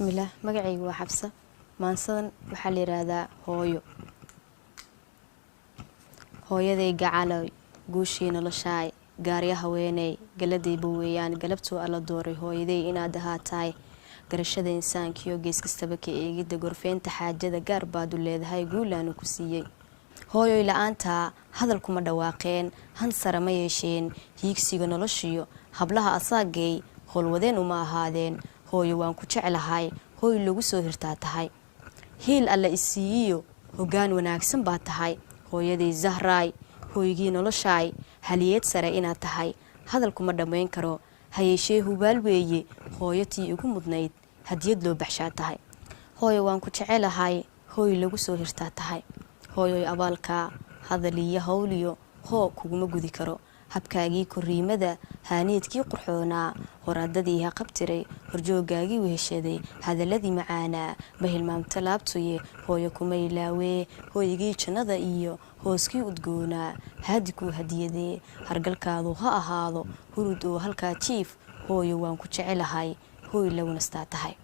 bismillaah magacaygu waa Xabsa maansadan waxaa la yiraahdaa hooyo hooyaday gacalay guushii noloshaay gaariya haweeney galadayba weeyaan galabtuu alla dooray hooyaday inaad ahaataay garashada insaankiyo gees kastaba ka eegida gorfeynta xaajada gaar baad u leedahay guulaanu ku siiyey hooyoy la'aanta hadal kuma dhawaaqeen han sare ma yeesheen hiigsiga noloshiyo hablaha asaagay howlwadeen uma ahaadeen hooyo waan ku jecelahay hooy lagu soo hirtaa tahay hiil alla isiiyo hoggaan wanaagsan baa tahay hooyaday Zahraay hooygii noloshaay haliyeed sare inaad tahay hadal kuma dhameyn karo hayeeshee hubaal weeye hooyatii ugu mudnayd hadiyad loo baxshaa tahay hooyo waan ku jecelahay hooy lagu soo hirtaa tahay hooyoy abaalka hadaliyo hawliyo hoo kuguma gudi karo habkaagii koriimada haaneedkii qurxoonaa horaadadii ha qabtiray horjoogaagii weheshaday hadaladii macaanaa ma hilmaamta laabtuye hooyo kuma ilaawee hooygii jannada iyo hooskii udgoonaa haadi kuu hadiyadee hargalkaadu ha ahaado hurud oo halkaa jiif hooyo waan ku jecelahay hooy lagu nastaa tahay